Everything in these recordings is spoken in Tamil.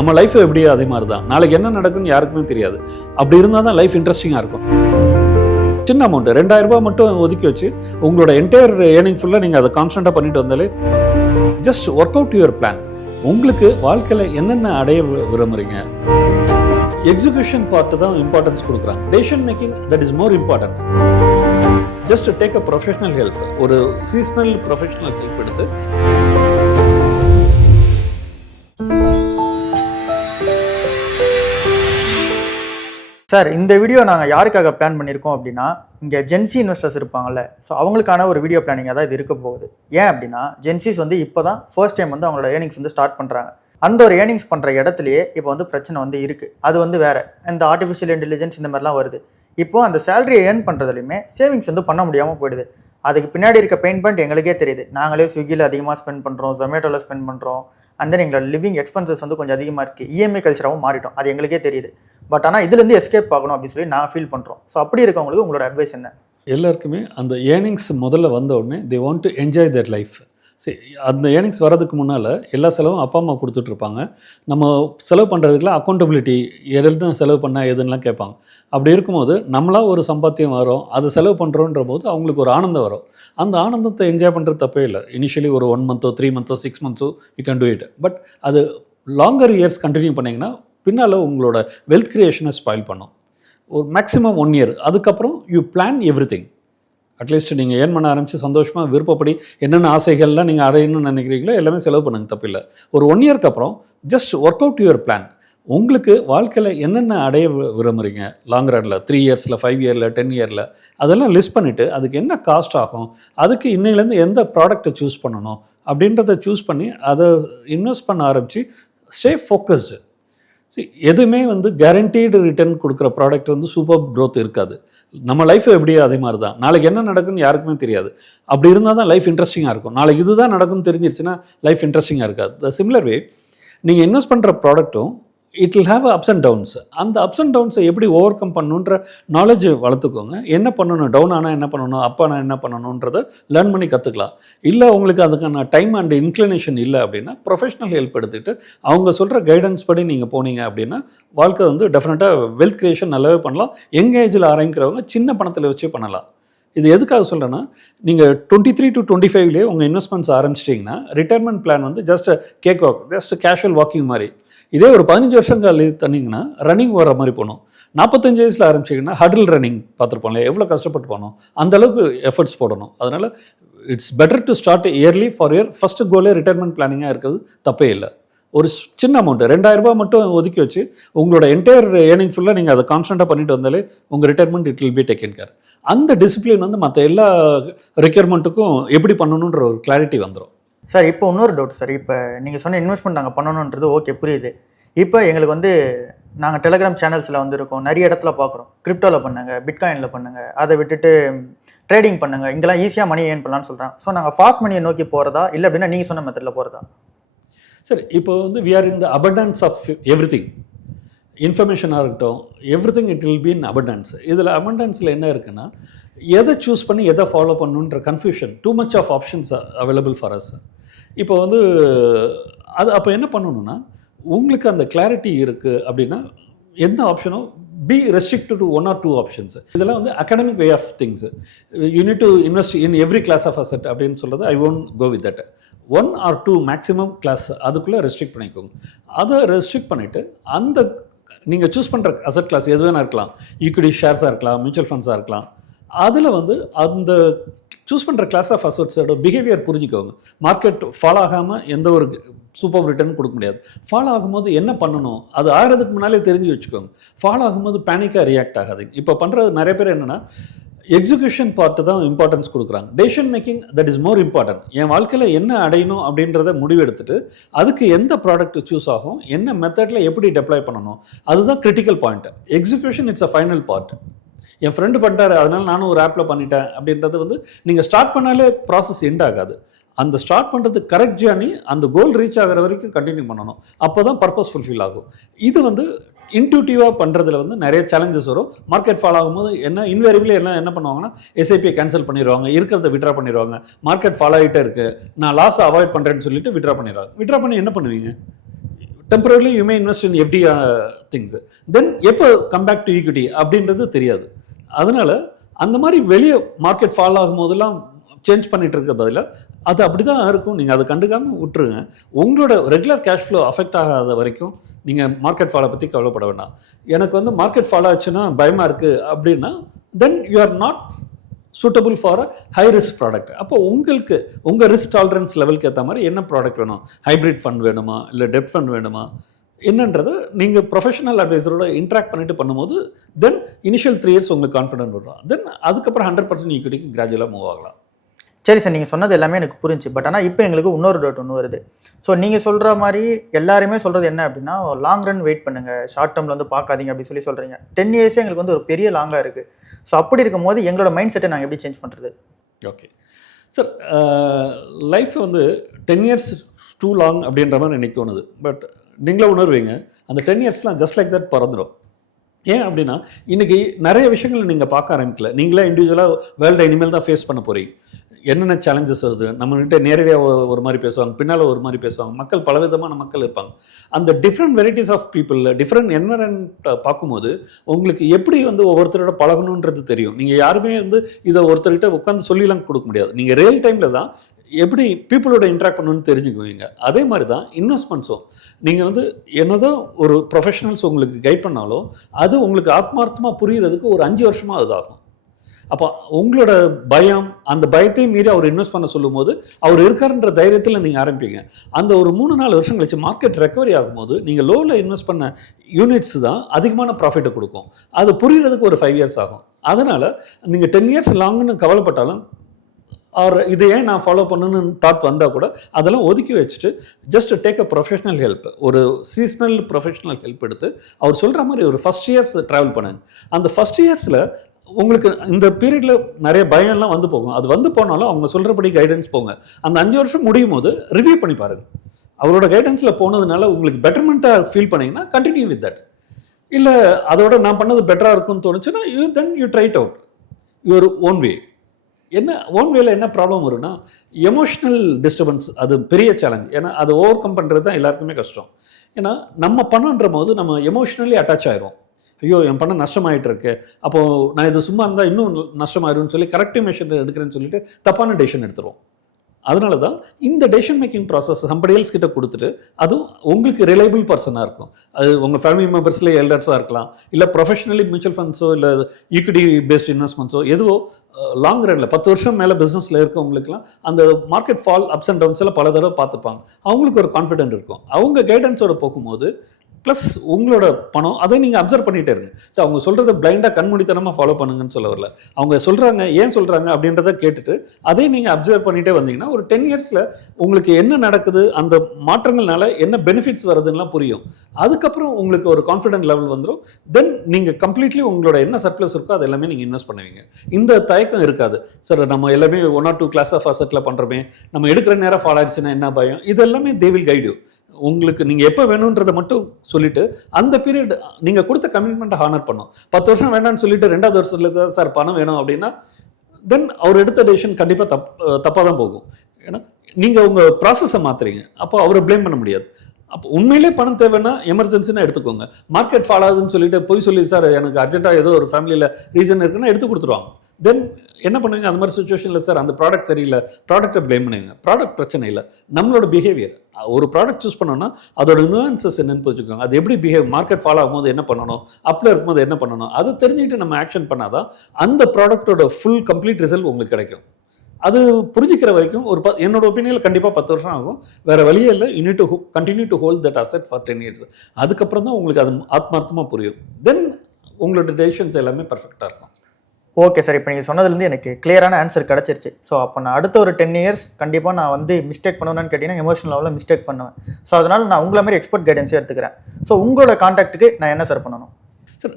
நம்ம லைஃப் எப்படியோ அதே மாதிரி தான். நாளைக்கு என்ன நடக்கும்னு யாருக்குமே தெரியாது. அப்படி இருந்தால் தான் லைஃப் இன்ட்ரெஸ்டிங்காக இருக்கும். சின்ன அமௌண்ட் 2000 ரூபாய் மட்டும் ஒதுக்கி வச்சு உங்களோட என்டையர் ஏர்னிங் ஃபுல்லாக நீங்கள் அதை கான்ஸ்டண்ட்டாக பண்ணிட்டு வந்தாலே just work out your plan. உங்களுக்கு வாழ்க்கையில் என்னென்ன அடைய விரும்புகிறீங்க, எக்ஸிக்யூஷன் பார்ட்டு தான் இம்பார்ட்டன்ஸ் கொடுக்குறாங்க. Decision making that is more important. Just take a professional help, ஒரு சீசனல் ப்ரொஃபஷனல் ஹெல்ப் எடுத்து சார், இந்த வீடியோ நாங்கள் யாருக்காக பிளான் பண்ணியிருக்கோம் அப்படின்னா, இங்கே ஜென்சி இன்வெஸ்டர்ஸ் இருப்பாங்கல்ல, ஸோ அவங்களுக்கான ஒரு வீடியோ பிளானிங்காக தான் இது இருக்க போகுது. ஏன் அப்படின்னா, ஜென்சிஸ் வந்து இப்போ தான் ஃபர்ஸ்ட் டைம் வந்து அவங்களோட ஏர்னிங்ஸ் வந்து ஸ்டார்ட் பண்ணுறாங்க. அந்த ஒரு ஏர்னிங்ஸ் பண்ணுற இடத்துலையே இப்போ வந்து பிரச்சனை வந்து இருக்குது. அது வந்து வேறு இந்த ஆர்டிஃபிஷியல் இன்டெலிஜென்ஸ் இந்த மாதிரிலாம் வருது. இப்போது அந்த சேலரியை ஏர்ன் பண்ணுறதுலையுமே சேவிங்ஸ் வந்து பண்ண முடியாமல் போயிடுது. அதுக்கு பின்னாடி இருக்க பெயின் பாயிண்ட் எங்களுக்கே தெரியுது. நாங்களே ஸ்விக்கியில் அதிகமாக ஸ்பெண்ட் பண்ணுறோம், ஜொமேட்டோவில் ஸ்பெண்ட் பண்ணுறோம். அண்ட் தென் எங்களோட லிவிங் எக்ஸ்பென்சஸ் வந்து கொஞ்சம் அதிகமாக இருக்குது. இஎம்ஐ கல்ச்சராகவும் மாறிட்டோம். அது எங்களுக்கே தெரியுது. பட் ஆனால் இதுலேருந்து எஸ்கேப் ஆகணும் அப்படின்னு சொல்லி நான் ஃபீல் பண்ணுறோம். ஸோ அப்படி இருக்கவங்களுக்கு உங்களோட அட்வைஸ் என்ன? எல்லாருக்குமே அந்த ஏர்னிங்ஸ் முதல்ல வந்த உடனே they want to enjoy their life. சரி, அந்த ஏர்னிங்ஸ் வரதுக்கு முன்னால் எல்லா செலவும் அப்பா அம்மா கொடுத்துட்ருப்பாங்க. நம்ம செலவு பண்ணுறதுக்குலாம் அக்கௌண்டபிலிட்டி எதுன்னு செலவு பண்ணால் எதுன்னெலாம் கேட்பாங்க. அப்படி இருக்கும்போது நம்மளாக ஒரு சம்பாத்தியம் வரும், அது செலவு பண்ணுறோன்ற போது அவங்களுக்கு ஒரு ஆனந்தம் வரும். அந்த ஆனந்தத்தை என்ஜாய் பண்ணுறது தப்பே இல்லை. இனிஷியலி ஒரு 1 மந்த்தோ 3 மந்த்தோ 6 மந்த்ஸோ you can do it. But அது லாங்கர் இயர்ஸ் கண்டினியூ பண்ணிங்கன்னா பின்னால் உங்களோட வெல்த் கிரியேஷனை ஸ்பாயில் பண்ணும். ஒரு மேக்ஸிமம் 1 இயர், அதுக்கப்புறம் you plan everything. At least நீங்கள் ஏர்ன் பண்ண ஆரம்பித்து சந்தோஷமாக விருப்பப்படி என்னென்ன ஆசைகள்லாம் நீங்கள் அடையணும்னு நினைக்கிறீங்களோ எல்லாமே செலவு பண்ணுங்க, தப்பில்லை. ஒரு 1 இயர்க்கு அப்புறம் just work out your plan. உங்களுக்கு வாழ்க்கையில் என்னென்ன அடைய விரும்புகிறீங்க லாங் ரனில், 3 இயர்ஸில் 5 இயரில் 10 இயரில் அதெல்லாம் லிஸ்ட் பண்ணிவிட்டு அதுக்கு என்ன காஸ்ட் ஆகும், அதுக்கு இன்னையிலேருந்து எந்த ப்ராடக்டை சூஸ் பண்ணணும் அப்படின்றத சூஸ் பண்ணி அதை இன்வெஸ்ட் பண்ண ஆரம்பித்து ஸ்டே ஃபோக்கஸ்டு. எதுவுமே வந்து கேரண்டீடு ரிட்டர்ன் கொடுக்குற ப்ராடக்ட் வந்து சூப்பர் க்ரோத் இருக்காது. நம்ம லைஃப் எப்படியோ அதே மாதிரி தான். நாளைக்கு என்ன நடக்கும்னு யாருக்குமே தெரியாது. அப்படி இருந்தால் தான் லைஃப் இன்ட்ரெஸ்டிங்காக இருக்கும். நாளைக்கு இதுதான் நடக்கும்னு தெரிஞ்சிருச்சுன்னா லைஃப் இன்ட்ரெஸ்டிங்காக இருக்காது. த சிமிலர் வே நீங்கள் இன்வெஸ்ட் பண்ணுற ப்ராடக்ட்டும் it will have ups and downs. அந்த அப்ஸ் அண்ட் டவுன்ஸை எப்படி ஓவர் கம் பண்ணணுன்ற நாலேஜ் வளர்த்துக்கோங்க. என்ன பண்ணணும், டவுன் ஆனால் என்ன பண்ணணும், அப் ஆனால் என்ன பண்ணணுன்றதை லேர்ன் பண்ணி கற்றுக்கலாம். இல்லை உங்களுக்கு அதுக்கான டைம் அண்ட் இன்க்ளினேஷன் இல்லை அப்படின்னா ப்ரொஃபஷனல் ஹெல்ப் எடுத்துகிட்டு அவங்க சொல்கிற கைடன்ஸ் படி நீங்கள் போனீங்க அப்படின்னா வாழ்க்கை வந்து டெஃபினட்டாக வெல்த் கிரியேஷன் நல்லாவே பண்ணலாம். யங் ஏஜில் ஆரம்பிக்கிறவங்க சின்ன பணத்தில் வச்சே பண்ணலாம். இது எதுக்காக சொல்கிறேன்னா, நீங்கள் 23 to 25லேயே உங்கள் இன்வெஸ்ட்மெண்ட்ஸ் ஆரம்பிச்சிட்டிங்கன்னா ரிட்டைர்மெண்ட் பிளான் வந்து just cake walk, just casual walking மாதிரி. இதே ஒரு 15 வருஷம் தந்தீங்கன்னா ரன்னிங் வர மாதிரி போகணும். 45 வயசில் ஆரம்பிச்சிங்கன்னா ஹடில் ரன்னிங் பார்த்துருப்போம்ல, எவ்வளோ கஷ்டப்பட்டு போகணும், அந்தளவுக்கு எஃபர்ட்ஸ் போடணும். அதனால் it's better to start early for year. First கோலே ரிட்டைர்மெண்ட் பிளானிங்காக இருக்கிறது தப்பே இல்லை. ஒரு சின்ன அமௌண்ட் 2000 ரூபாய் மட்டும் ஒதுக்கி வச்சு உங்களோட என்டையர் ஏர்னிங் ஃபுல்லாக நீங்கள் அதை கான்ஸ்டண்ட்டாக பண்ணிட்டு வந்தாலே உங்கள் retirement it will be taken care. அந்த டிசிப்ளின் வந்து மற்ற எல்லா ரெக்யர்மெண்ட்டுக்கும் எப்படி பண்ணணுன்ற ஒரு கிளாரிட்டி வந்துடும். சார், இப்போ இன்னொரு டவுட் சார். இப்போ நீங்கள் சொன்ன இன்வெஸ்ட்மெண்ட் நாங்கள் பண்ணணுன்றது ஓகே, புரியுது. இப்போ எங்களுக்கு வந்து நாங்கள் டெலிகிராம் சேனல்ஸில் வந்து இருக்கோம், நிறைய இடத்துல பார்க்குறோம். கிரிப்டோவில் பண்ணுங்க, பிட்காயினில் பண்ணுங்கள், அதை விட்டுட்டு ட்ரேடிங் பண்ணுங்கள், இங்கெல்லாம் ஈஸியாக மணி ஏர்ன் பண்ணலான்னு சொல்கிறாங்க. ஸோ நாங்கள் ஃபாஸ்ட் மணியை நோக்கி போகிறதா இல்லை அப்படின்னா நீங்கள் சொன்ன மெத்தடில் போகிறதா? சரி, இப்போ வந்து we are in the abundance of everything. இன்ஃபர்மேஷனாக இருக்கட்டும், everything it will be in abundance. இதில் அபண்டன்ஸில் என்ன இருக்குன்னா, எதை சூஸ் பண்ணி எதை ஃபாலோ பண்ணணுன்ற confusion, too much of options available for us. இப்போ வந்து அது அப்போ என்ன பண்ணணும்னா, உங்களுக்கு அந்த கிளாரிட்டி இருக்குது அப்படின்னா எந்த ஆப்ஷனும் be restrict to 1 or 2 options. இதெல்லாம் வந்து academic way of things. You need to invest in every class of asset அப்படின்னு சொல்கிறது I won't go with that. 1 or 2 maximum class அதுக்குள்ளே ரெஸ்ட்ரிக்ட் பண்ணிக்கோங்க. அதை ரெஸ்ட்ரிக்ட் பண்ணிவிட்டு அந்த நீங்கள் சூஸ் பண்ணுற அசெட் கிளாஸ் எது வேணா இருக்கலாம், ஈக்விட்டி ஷேர்ஸாக இருக்கலாம், மியூச்சுவல் ஃபண்ட்ஸாக இருக்கலாம். அதில் வந்து அந்த சூஸ் பண்ணுற கிளாஸ் ஆஃப் அசெட்ஸோட பிஹேவியர் புரிஞ்சுக்கோங்க. மார்க்கெட் ஃபாலோ ஆகாமல் எந்த ஒரு சூப்பர் ரிட்டர்ன் கொடுக்க முடியாது. ஃபாலோ ஆகும்போது என்ன பண்ணணும் அது ஆகிறதுக்கு முன்னாலே தெரிஞ்சு வச்சுக்கோங்க. ஃபாலோ ஆகும்போது பேனிக்காக ரியாக்ட் ஆகாதுங்க. இப்போ பண்ணுறது நிறைய பேர் என்னென்னா, எக்ஸிக்யூஷன் பார்ட்டு தான் இம்பார்ட்டன்ஸ் கொடுக்குறாங்க. Decision making that is more important. என் வாழ்க்கையில் என்ன அடையணும் அப்படின்றத முடிவெடுத்துட்டு அதுக்கு எந்த ப்ராடக்ட் சூஸ் ஆகும், என்ன மெத்தடில் எப்படி டெப்ளாய் பண்ணணும், அதுதான் critical point. Execution it's a final part. N friend பண்ணிட்டாரு அதனால் நானும் ஒரு ஆப்பில் பண்ணிட்டேன் அப்படின்றது வந்து நீங்கள் ஸ்டார்ட் பண்ணாலே ப்ராசஸ் எண்ட் ஆகாது. அந்த ஸ்டார்ட் பண்ணுறது கரெக்ட் ஜேர்னி, அந்த கோல் ரீச் ஆகிற வரைக்கும் கண்டினியூ பண்ணணும். அப்போ தான் பர்பஸ் ஃபுல்ஃபில் ஆகும். இது வந்து இன்ட்யூட்டிவாக பண்ணுறதுல வந்து நிறைய சேலஞ்சஸ் வரும். மார்க்கெட் ஃபாலோ ஆகும்போது இன்வேரியபிளி என்ன பண்ணுவாங்கன்னா, எஸ்ஐபியை கேன்சல் பண்ணிடுவாங்க, இருக்கிறத விட்ரா பண்ணிடுவாங்க. மார்க்கெட் ஃபாலோ ஆகிட்டே இருக்குது, நான் லாஸை அவாய்ட் பண்ணுறேன்னு சொல்லிட்டு விட்ரா பண்ணிடுவாங்க. விட்ரா பண்ணி என்ன பண்ணுவீங்க? Temporarily you may invest in FD things. Then எப்போ கம் பேக் டு ஈக்விட்டி அப்படின்றது தெரியாது. அதனால அந்த மாதிரி வெளியே மார்க்கெட் ஃபால் ஆகும் போதெல்லாம் சேஞ்ச் பண்ணிட்டு இருக்க பதிலாக அது அப்படி தான் இருக்கும். நீங்கள் அதை கண்டுக்காமல் விட்டுருங்க. உங்களோட ரெகுலர் கேஷ் ஃப்ளோ அஃபெக்ட் ஆகாத வரைக்கும் நீங்கள் மார்க்கெட் ஃபாலை பற்றி கவலைப்பட வேண்டாம். எனக்கு வந்து மார்க்கெட் ஃபால் ஆச்சுன்னா பயமாக இருக்குது அப்படின்னா then you are not suitable for a high risk product. அப்போ உங்களுக்கு உங்கள் ரிஸ்க் டாலரன்ஸ் லெவலுக்கு ஏற்ற மாதிரி என்ன ப்ராடக்ட் வேணும், ஹைப்ரிட் ஃபண்ட் வேணுமா இல்லை டெப்ட் ஃபண்ட் வேணுமா என்னன்றது நீங்கள் ப்ரொஃபஷனல் அட்வைசரோட இன்ட்ராக்ட் பண்ணிட்டு பண்ணும்போது தென் இனிஷியல் 3 years உங்களுக்கு கான்ஃபிடென்ட் வரும். தென் அதுக்கப்புறம் 100% ஈக்விட்டிக்கு கிராஜுவலாக மூவ் ஆகலாம். சரி சார், நீங்கள் சொன்னது எல்லாமே எனக்கு புரிஞ்சு. பட் ஆனால் இப்போ எங்களுக்கு இன்னொரு டவுட் ஒன்று வருது. ஸோ நீங்கள் சொல்கிற மாதிரி எல்லாருமே சொல்கிறது என்ன அப்படின்னா லாங் ரன் வெயிட் பண்ணுங்கள், ஷார்ட் டேர்மில் வந்து பார்க்காதீங்க அப்படின்னு சொல்கிறீங்க. 10 years எங்களுக்கு வந்து ஒரு பெரிய லாங்காக இருக்குது. ஸோ அப்படி இருக்கும் போது எங்களோட மைண்ட் செட்டை நாங்கள் எப்படி சேஞ்ச் பண்ணுறது? ஓகே சார், லைஃப் வந்து 10 years டூ லாங் அப்படின்ற மாதிரி எனக்கு தோணுது. பட் நீங்களே உணர்வீங்க அந்த 10 yearsலாம் ஜஸ்ட் லைக் தட் பறந்துடும். ஏன் அப்படின்னா இன்றைக்கி நிறைய விஷயங்களை நீங்கள் பார்க்க ஆரம்பிக்கல. நீங்களே இண்டிவிஜுவலாக வேர்ல்டை இனிமேல் தான் ஃபேஸ் பண்ண போகிறீங்க. என்னென்ன சேலஞ்சஸ் வருது, நம்மகிட்ட நேரடியாக ஒரு மாதிரி பேசுவாங்க, பின்னால் ஒரு மாதிரி பேசுவாங்க. மக்கள் பலவிதமான மக்கள் இருப்பாங்க. அந்த different varieties of people, different என்வரன்மெண்ட்டை பார்க்கும்போது உங்களுக்கு எப்படி வந்து ஒவ்வொருத்தரோட பழகணுன்றது தெரியும். நீங்கள் யாருமே வந்து இதை ஒருத்தர்கிட்ட உட்காந்து சொல்லிலாம் கொடுக்க முடியாது. நீங்கள் ரியல் டைமில் தான் எப்படி பீப்புளோட இன்ட்ராக்ட் பண்ணணும்னு தெரிஞ்சுக்குவீங்க. அதே மாதிரி தான் இன்வெஸ்ட்மெண்ட்ஸும். நீங்கள் வந்து என்னதான் ஒரு ப்ரொஃபஷனல்ஸ் உங்களுக்கு கைட் பண்ணாலும் அது உங்களுக்கு ஆத்மார்த்தமாக புரிகிறதுக்கு ஒரு 5 வருஷமாக அது ஆகும். அப்போ உங்களோட பயம், அந்த பயத்தையும் மீறி அவர் இன்வெஸ்ட் பண்ண சொல்லும் போது அவர் இருக்காருன்ற தைரியத்தில் நீங்கள் ஆரம்பிப்பீங்க. அந்த ஒரு 3-4 வருஷம் கழிச்சு மார்க்கெட் ரெக்கவரி ஆகும்போது நீங்கள் லோவில் இன்வெஸ்ட் பண்ண யூனிட்ஸ் தான் அதிகமான ப்ராஃபிட்டை கொடுக்கும். அது புரிகிறதுக்கு ஒரு 5 years ஆகும். அதனால் நீங்கள் 10 years லாங்குன்னு கவலைப்பட்டாலும் ஆர் இதை ஏன் நான் ஃபாலோ பண்ணணுன்னு தாட் வந்தால் கூட அதெல்லாம் ஒதுக்கி வச்சுட்டு just take a professional help, ஒரு சீஸ்னல் ப்ரொஃபஷனல் ஹெல்ப் எடுத்து அவர் சொல்கிற மாதிரி ஒரு ஃபஸ்ட் இயர்ஸ் ட்ராவல் பண்ணுங்க. அந்த ஃபஸ்ட் இயர்ஸில் உங்களுக்கு இந்த பீரியடில் நிறைய பயம்லாம் வந்து போகும். அது வந்து போனாலும் அவங்க சொல்கிறபடி கைடன்ஸ் போங்க. அந்த 5 வருஷம் முடியும் போது ரிவ்யூ பண்ணி பாருங்கள். அவரோட கைடன்ஸில் போனதுனால உங்களுக்கு பெட்டர்மெண்ட்டாக ஃபீல் பண்ணிங்கன்னா கண்டினியூ வித் தட். இல்லை அதோட நான் பண்ணது பெட்டராக இருக்கும்னு தோணுச்சுன்னா you try it out your own way. என்ன ஓன் வேல என்ன ப்ராப்ளம் வரும்னா எமோஷ்னல் டிஸ்டர்பன்ஸ், அது பெரிய சேலஞ்ச். ஏன்னா அதை ஓவர் கம் பண்ணுறது தான் எல்லாருக்குமே கஷ்டம். ஏன்னா நம்ம பண்ணுன்ற போது நம்ம எமோஷ்னலி அட்டாச் ஆயிரும். ஐயோ என் பணம் நஷ்டமாயிட்டு இருக்கு, அப்போது நான் இது சும்மா இருந்தால் இன்னும் நஷ்டமாயிரும்னு சொல்லி கரெக்டிவ் மெஷர் எடுக்கிறேன்னு சொல்லிட்டு தப்பான டெசிஷன் எடுத்துருவோம். அதனால தான் இந்த decision making process somebody else கிட்ட கொடுத்துட்டு அதுவும் உங்களுக்கு ரிலையபிள் பர்சனாக இருக்கும். அது உங்கள் ஃபேமிலி மெம்பர்ஸில் எல்டர்ஸாக இருக்கலாம், இல்லை ப்ரொஃபஷனலி மியூச்சுவல் ஃபண்ட்ஸோ இல்லை ஈக்விட்டி பேஸ்ட் இன்வெஸ்ட்மெண்ட்ஸோ எதுவோ லாங் ரனில் 10 வருஷம் மேலே பிஸ்னஸில் இருக்கவங்களுக்குலாம் அந்த மார்க்கெட் ஃபால் அப்ஸ் அண்ட் டவுன்ஸில் பல தடவை பார்த்துப்பாங்க. அவங்களுக்கு ஒரு கான்ஃபிடென்ட் இருக்கும். அவங்க கைடன்ஸோட போகும்போது ப்ளஸ் உங்களோட பணம் அதை நீங்கள் அப்சர்வ் பண்ணிகிட்டே இருங்க. ஸோ அவங்க சொல்கிறத பிளைண்டாக கண்மூடித்தனமாக ஃபாலோ பண்ணுங்கன்னு சொல்ல வரல. அவங்க சொல்கிறாங்க ஏன் சொல்கிறாங்க அப்படின்றத கேட்டுட்டு அதே நீங்கள் அப்சர்வ் பண்ணிகிட்டே வந்தீங்கன்னா ஒரு 10 yearsல உங்களுக்கு என்ன நடக்குது, அந்த மாற்றங்கள்னால என்ன பெனிஃபிட்ஸ் வருதுன்னெலாம் புரியும். அதுக்கப்புறம் உங்களுக்கு ஒரு கான்ஃபிடென்ட் லெவல் வந்துடும். தென் நீங்கள் கம்ப்ளீட்லி உங்களோட என்ன சர்ப்ளஸ் இருக்கோ அது எல்லாமே நீங்கள் இன்வெஸ்ட் பண்ணுவீங்க. இந்த தயக்கம் இருக்காது. சார் நம்ம எல்லாமே 1 or 2 கிளாஸ் ஆஃப் அசெட்டில் பண்ணுறோமே, நம்ம எடுக்கிற நேரம் ஃபால் ஆயிடுச்சுன்னா என்ன பயம், இது எல்லாமே தே வில் கைட் யூ. உங்களுக்கு நீங்கள் எப்போ வேணுன்றதை மட்டும் சொல்லிவிட்டு அந்த பீரியட் நீங்கள் கொடுத்த கமிட்மெண்ட்டை ஹானர் பண்ணும். 10 வருஷம் வேண்டாம்னு சொல்லிட்டு 2வது வருஷத்துல தான் சார் பணம் வேணும் அப்படின்னா தென் அவர் எடுத்த டெசிஷன் கண்டிப்பாக தப்பாக தான் போகும். ஏன்னா நீங்கள் உங்கள் ப்ராசஸை மாற்றுறீங்க. அப்போ அவரை ப்ளேம் பண்ண முடியாது. அப்போ உண்மையிலே பணம் தேவைன்னா எமர்ஜென்சினா எடுத்துக்கோங்க. மார்க்கெட் ஃபால் ஆகுதுன்னு சொல்லிட்டு போய் சொல்லி சார் எனக்கு அர்ஜென்ட்டாக ஏதோ ஒரு ஃபேமிலியில் ரீசன் இருக்குன்னா எடுத்து கொடுத்துருவாங்க. தென் என்ன பண்ணுவீங்க அந்த மாதிரி சுச்சுவேஷனில்? சார் அந்த ப்ராடக்ட் சரியில்லை, ப்ராடக்ட்டை ப்ளேம் பண்ணுவீங்க. ப்ராடக்ட் பிரச்சனை இல்லை, நம்மளோட பிஹேவியர். ஒரு ப்ராடக்ட் சூஸ் பண்ணோன்னா அதோட நியூஆன்சஸ் என்னென்னு புரிஞ்சுக்கோங்க. அது எப்படி மார்க்கெட் ஃபாலோ ஆகும்போது என்ன பண்ணணும், அப்பில் இருக்கும்போது என்ன பண்ணணும், அதை தெரிஞ்சுக்கிட்டு நம்ம ஆக்ஷன் பண்ணாதான் அந்த ப்ராடக்ட்டோட ஃபுல் கம்ப்ளீட் ரிசல்ட் உங்களுக்கு கிடைக்கும். அது புரிஞ்சிக்கிற வரைக்கும் ஒரு என்னோட ஒப்பீனியனில் கண்டிப்பாக 10 வருஷம் ஆகும். வேறு வழியே இல்லை. You need to continue to hold that asset for 10 years. அதுக்கப்புறம் தான் உங்களுக்கு அது ஆத்மார்த்தமாக புரியும். தென் உங்களோட டெசிஷன்ஸ் எல்லாமே பர்ஃபெக்டாக இருக்கும். ஓகே சார், இப்போ நீங்கள் சொன்னதுலேருந்து எனக்கு கிளியரான ஆன்சர் கிடச்சிருச்சு. ஸோ அப்போ நான் அடுத்த ஒரு 10 years கண்டிப்பாக நான் வந்து மிஸ்டேக் பண்ணுவேன்னு கேட்டிங்கன்னா எமோஷனல் லெவலில் மிஸ்டேக் பண்ணுவேன். ஸோ அதனால் நான் உங்களை மாதிரி எக்ஸ்பர்ட் கைடன்ஸே எடுத்துக்கிறேன். ஸோ உங்களோட கான்டாக்ட்டுக்கு நான் என்ன சார் பண்ணணும்? சார்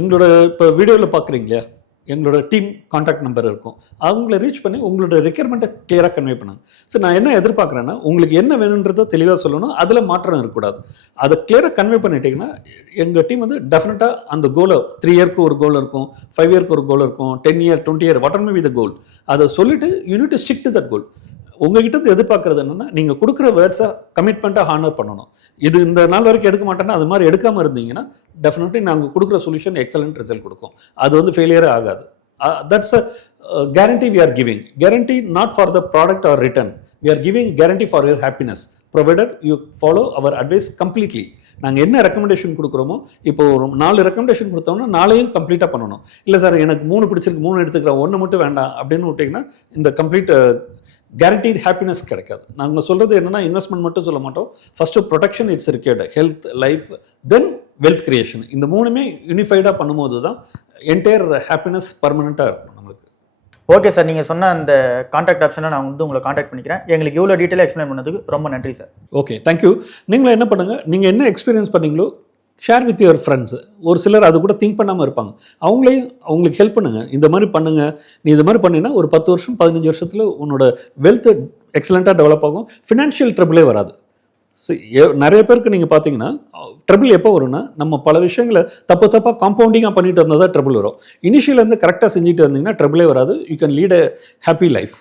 எங்களோட இப்போ வீடியோவில் பார்க்குறீங்க இல்லையா, எங்களோட டீம் கான்டாக்ட் நம்பர் இருக்கும். அவங்கள ரீச் பண்ணி உங்களோட ரெக்யர்மெண்ட்டை கிளியராக கன்வே பண்ணுங்க. ஸோ நான் என்ன எதிர்பார்க்குறேன்னா உங்களுக்கு என்ன வேணுன்றதை தெளிவாக சொல்லணும், அதில் மாற்றம் இருக்கக்கூடாது. அதை கிளியராக கன்வே பண்ணிட்டீங்கன்னா எங்கள் டீம் வந்து டெஃபினட்டாக அந்த கோலை 3 yearsக்கு ஒரு கோல் இருக்கும், 5 yearsக்கு ஒரு கோல் இருக்கும், 10 year 20 year whatever may be the goal, அதை சொல்லிவிட்டு you need to stick to that goal. உங்ககிட்ட இருந்து எதிர்பார்க்கறது என்னன்னா, நீங்க கொடுக்குற வேர்ட்ஸை கமிட்மெண்ட்டாக ஹானர் பண்ணணும். இது இந்த நாள் வரைக்கும் எடுக்க மாட்டேன்னா அது மாதிரி எடுக்காம இருந்தீங்கன்னா டெஃபினெட்லி நாங்கள் கொடுக்குற சொல்யூஷன் எக்ஸலண்ட் ரிசல்ட் கொடுக்கும். அது வந்து ஃபெயிலியரே ஆகாது. That's a guarantee we are giving. Guarantee not for the product or return. We are giving guarantee for your happiness, provided you follow our advice completely. நாங்கள் என்ன ரெக்கமெண்டேஷன் கொடுக்குறோமோ, இப்போ ஒரு 4 ரெக்கமெண்டேஷன் கொடுத்தோம்னா 4ஐயும் கம்ப்ளீட்டாக பண்ணணும். இல்லை சார் எனக்கு 3 பிடிச்சிருக்கு 3 எடுத்துக்கிறேன் 1 மட்டும் வேண்டாம் அப்படின்னு விட்டிங்கன்னா இந்த கம்ப்ளீட் கேரண்டீட் ஹாப்பினஸ் கிடைக்காது. நாங்கள் சொல்கிறது என்னென்னா இன்வெஸ்ட்மெண்ட் மட்டும் சொல்ல மாட்டோம். First protection it's required, health, life, then wealth creation. இந்த 3மே யூனிஃபைடாக பண்ணும்போது தான் என்டையர் ஹாப்பினஸ் பர்மனெண்ட்டாக இருக்கும் நம்மளுக்கு. ஓகே சார், நீங்கள் சொன்ன அந்த கான்டாக்ட் ஆப்ஷனை நான் வந்து உங்களை கான்டாக்ட் பண்ணிக்கிறேன். எங்களுக்கு இவ்வளோ டீட்டெயிலாக எக்ஸ்பிளைன் பண்ணதுக்கு ரொம்ப நன்றி சார். Okay, thank you. நீங்களும் என்ன பண்ணுங்கள், நீங்கள் என்ன எக்ஸ்பீரியன்ஸ் பண்ணீங்களோ ஷேர் வித் யுவர் ஃப்ரெண்ட்ஸ். ஒரு சிலர் அது கூட திங்க் பண்ணாமல் இருப்பாங்க, அவங்களுக்கு ஹெல்ப் பண்ணுங்கள். இந்த மாதிரி பண்ணுங்கள், நீ இது மாதிரி பண்ணினா ஒரு 10 வருஷம் 15 வருஷத்தில் உன்னோட வெல்த் எக்ஸலண்ட்டாக டெவலப் ஆகும். ஃபினான்ஷியல் ட்ரபிளே வராது. நிறைய பேருக்கு நீங்கள் பார்த்தீங்கன்னா ட்ரபிள் எப்போ வரும்னா, நம்ம பல விஷயங்களை தப்பாக காம்பவுண்டிங்காக பண்ணிட்டு வந்தால் தான் ட்ரபிள் வரும். இனிஷியலேருந்து கரெக்டாக செஞ்சுட்டு வந்தீங்கன்னா ட்ரபிளே வராது. You can lead a happy life.